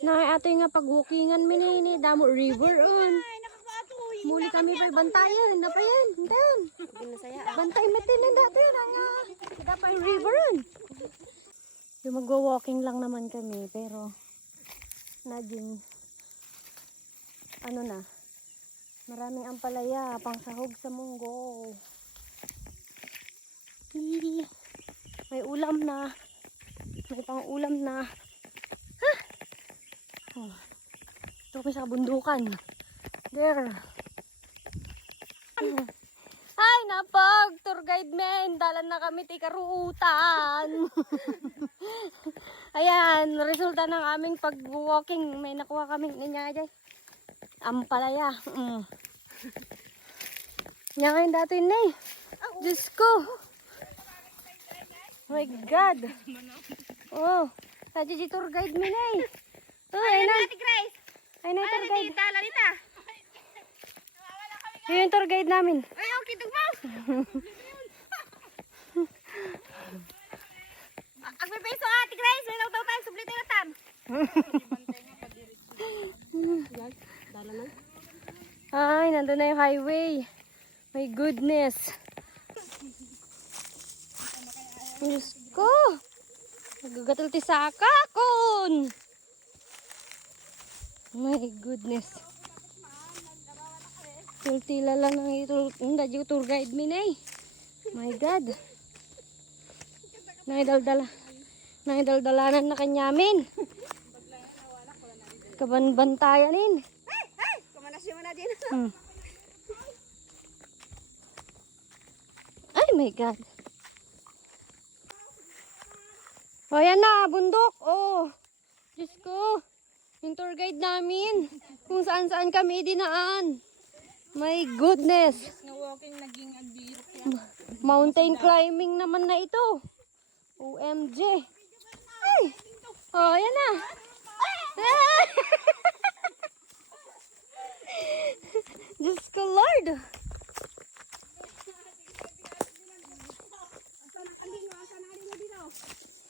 Na ato nga pag-walkingan minini, damo river on. Muli kami pa bantayan, na pa yan. Dan. Bantay matinan dati nga. Dapat river on. Yung magwa-walking lang naman kami, pero naging ano na, maraming ampalaya, pang sahog sa munggo. May ulam na. May pang ulam na. Ha? Oh. Ito kami sa kabundukan. There. Ay, napag! Tour guide men. Dalan na kami tikaruutan. Ayan, resulta ng aming pag-walking. May nakuha kaming ninyaya. Ampalaya. Yan ngayon dati na eh. Diyos ko. Oh my God. Oh, tadi si tour guide mo na eh. Oh, ay na. Ay na tour guide. Yun yung tour guide namin. Ay, okay, tugmaw. Ang peso Ate Grace, may daw tayo sublitin na tam. Ay, nandun na yung highway. My goodness. Diyos ko. Nagagatal ti saka kon. My goodness. Tultila lang ng hindi tour guide min eh. My God. Naidaldalanan na kanyamin. Kabanbantayanin. Kamanasyo mo na din. Ay my God. O yan na, bundok. Oh. Diyos ko. Yung tour guide namin. Kung saan saan kami dinaan. My goodness. Walking naging adbiro. Mountain climbing naman na ito. OMG. Ay. Oh, yan na. Diyos ko, Lord.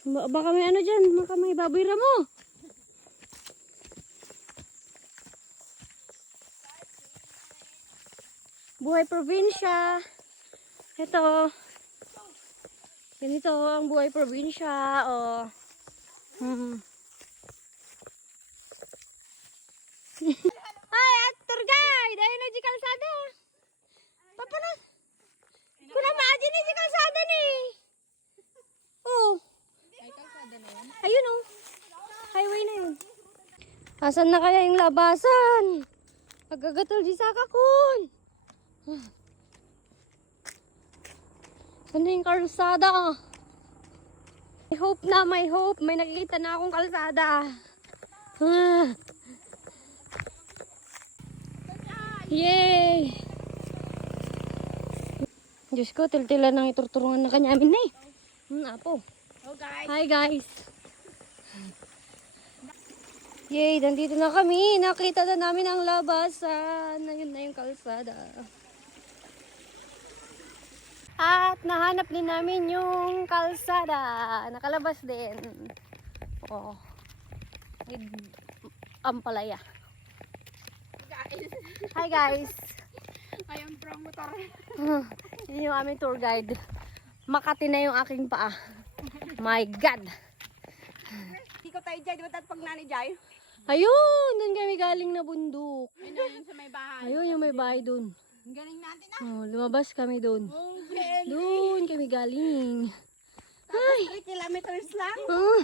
Baka may ano dyan. Baka may baboy ramo. Buhay probinsya. Ito. Ganito ang buhay probinsya. Oh. Ay, at tour guide. Ayun na di kalsada. Papa na. Kuna maaji ni di kalsada ni. Oh. Ay, kalsada na yan. Ayun oh. Highway na yun. Asan na kaya yung labasan? Pagkagatol di sakakun. Saan na yung kalsada? May hope na, may hope. May nakikita na akong kalsada. Yay! Diyos ko, tiltila nang iturturungan na kanyamin na eh. Apo. Oh guys. Hi guys. Yay, nandito na kami. Nakita na namin ang labasan. Ayun na yung kalsada. At nahanap din namin yung kalsada. Nakalabas din. Oh. With ampalaya. Guys. Hi guys. I am from motor. Yun yung aming tour guide. Makati na yung aking paa. My God. Di ko tayo dyan. Di ba pag nani dyan? Ayun, dun kami galing na bundok. Ayun sa may bahay. Ayun yung may bahay dun. Ang galing natin ah. Oh, lumabas kami dun. Okay. Dun kami galing. Tapos 3 kilometers lang. Ah.